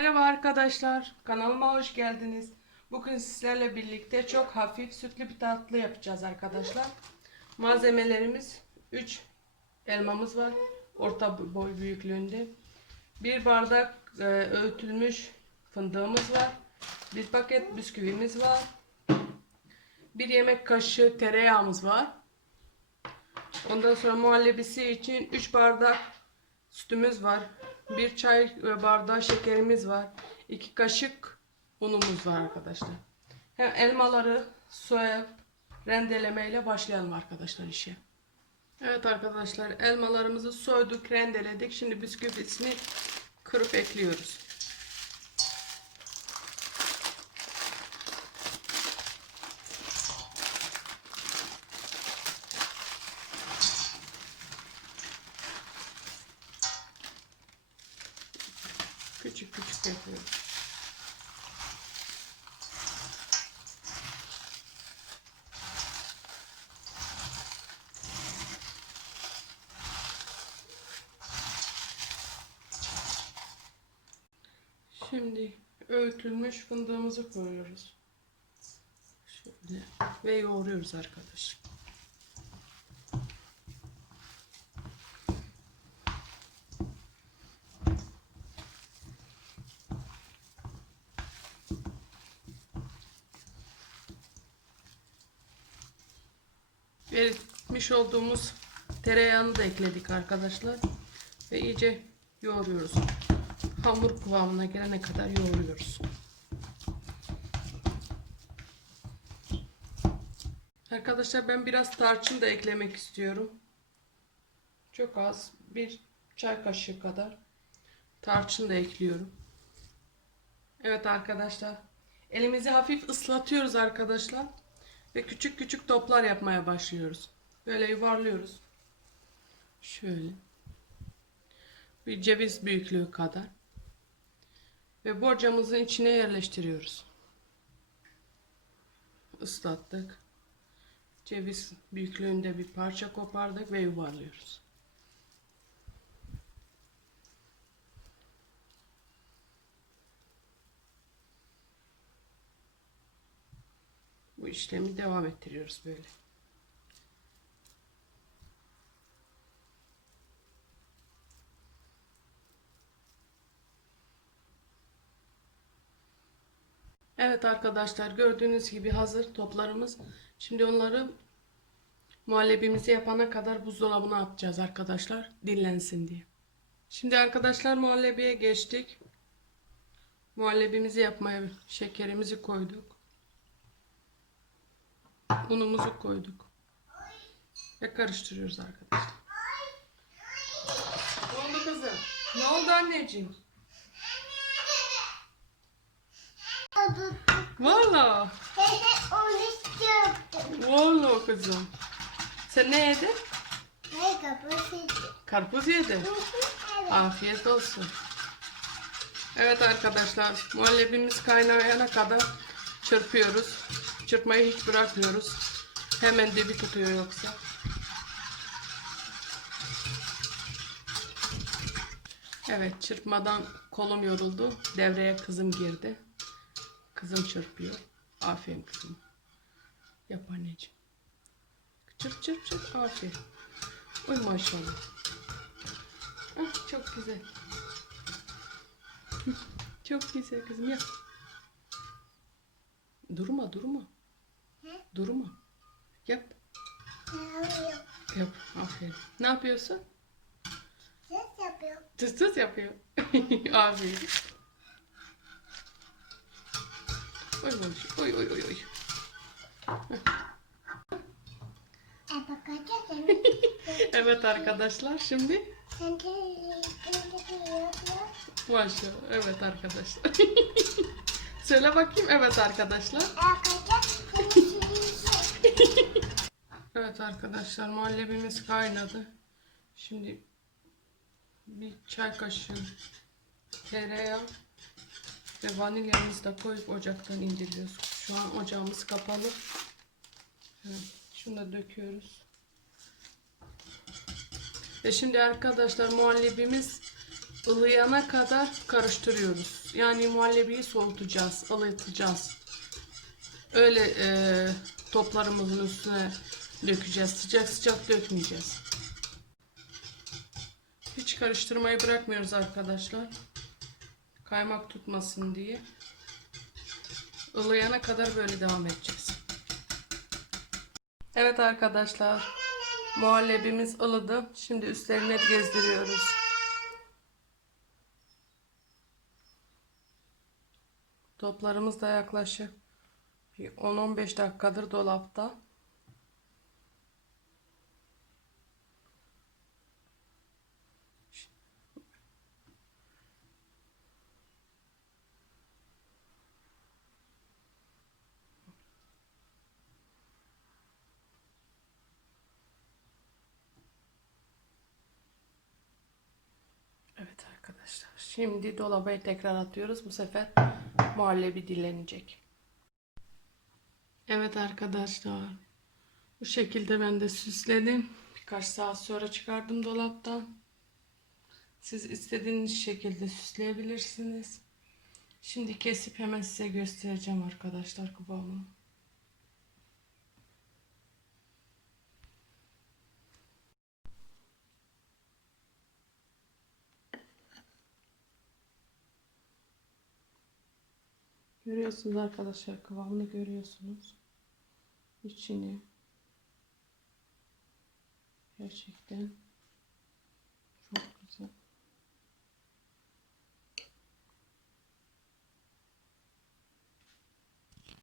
Merhaba arkadaşlar, kanalıma hoş geldiniz. Bugün sizlerle birlikte çok hafif sütlü bir tatlı yapacağız arkadaşlar. Malzemelerimiz 3 elmamız var, orta boy büyüklüğünde. Bir bardak e, öğütülmüş fındığımız var. Bir paket bisküvimiz var. Bir yemek kaşığı tereyağımız var. Ondan sonra muhallebisi için 3 bardak sütümüz var. Bir çay bardağı şekerimiz var. 2 kaşık unumuz var arkadaşlar. Hem elmaları soyup rendelemeyle başlayalım arkadaşlar işe. Evet arkadaşlar elmalarımızı soyduk, rendeledik. Şimdi bisküvisini kırıp ekliyoruz. Küçük küçük yapıyoruz. Şimdi öğütülmüş fındığımızı koyuyoruz. Şöyle ve yoğuruyoruz arkadaşlar. Eritmiş olduğumuz tereyağını da ekledik arkadaşlar. Ve iyice yoğuruyoruz. Hamur kıvamına gelene kadar yoğuruyoruz. Arkadaşlar ben biraz tarçın da eklemek istiyorum. Çok az. Bir çay kaşığı kadar tarçın da ekliyorum. Evet arkadaşlar. Elimizi hafif ıslatıyoruz arkadaşlar. Ve küçük küçük toplar yapmaya başlıyoruz. Böyle yuvarlıyoruz. Şöyle. Bir ceviz büyüklüğü kadar. Ve borcamızın içine yerleştiriyoruz. Islattık. Ceviz büyüklüğünde bir parça kopardık ve yuvarlıyoruz. İşlemi devam ettiriyoruz böyle. Evet arkadaşlar gördüğünüz gibi hazır toplarımız. Şimdi onları muhallebimizi yapana kadar buzdolabına atacağız arkadaşlar. Dinlensin diye. Şimdi arkadaşlar muhallebiye geçtik. Muhallebimizi yapmaya şekerimizi koyduk. Unumuzu koyduk. Ve karıştırıyoruz arkadaşlar. Ne oldu kızım? Ne oldu anneciğim? Valla. Valla kızım. Sen ne yedin? Hayır kapatıydı. Karpuz yedin. Afiyet olsun. Evet arkadaşlar muhallebimiz kaynayana kadar çırpıyoruz. Çırpmayı hiç bırakmıyoruz. Hemen dibi tutuyor yoksa. Evet çırpmadan kolum yoruldu. Devreye kızım girdi. Kızım çırpıyor. Aferin kızım. Yap anneciğim. Çırp çırp çırp. Aferin. Oy maşallah. Ah, çok güzel. Çok güzel kızım yap. Durma durma. Durma. Yap. Yap. Aferin. Ne yapıyorsun? Ses yapıyor. Tıs tıs yapıyor. Aferin. Oy oy oy oy oy. Evet arkadaşlar şimdi maşallah. Evet arkadaşlar. Söyle bakayım evet arkadaşlar. Evet arkadaşlar muhallebimiz kaynadı. Şimdi bir çay kaşığı tereyağı ve vanilyamızı da koyup ocaktan indiriyoruz. Şu an ocağımız kapalı. Evet, şunu da döküyoruz. Ve şimdi arkadaşlar muhallebimiz ılıyana kadar karıştırıyoruz. yani muhallebiyi soğutacağız, ılıtacağız. Öyle e, toplarımızın üstüne dökeceğiz. Sıcak sıcak dökmeyeceğiz. Hiç karıştırmayı bırakmıyoruz arkadaşlar. Kaymak tutmasın diye. Ilayana kadar böyle devam edeceğiz. Evet arkadaşlar. Muhallebimiz ılıdı. Şimdi üstlerine gezdiriyoruz. Toplarımız da yaklaşık 10-15 dakikadır dolapta. Evet arkadaşlar. Şimdi dolaba tekrar atıyoruz. Bu sefer muhallebi dilenecek. Evet arkadaşlar. Bu şekilde ben de süsledim. Birkaç saat sonra çıkardım dolaptan. Siz istediğiniz şekilde süsleyebilirsiniz. Şimdi kesip hemen size göstereceğim arkadaşlar kıvamını. Görüyorsunuz arkadaşlar kıvamını görüyorsunuz. İçini gerçekten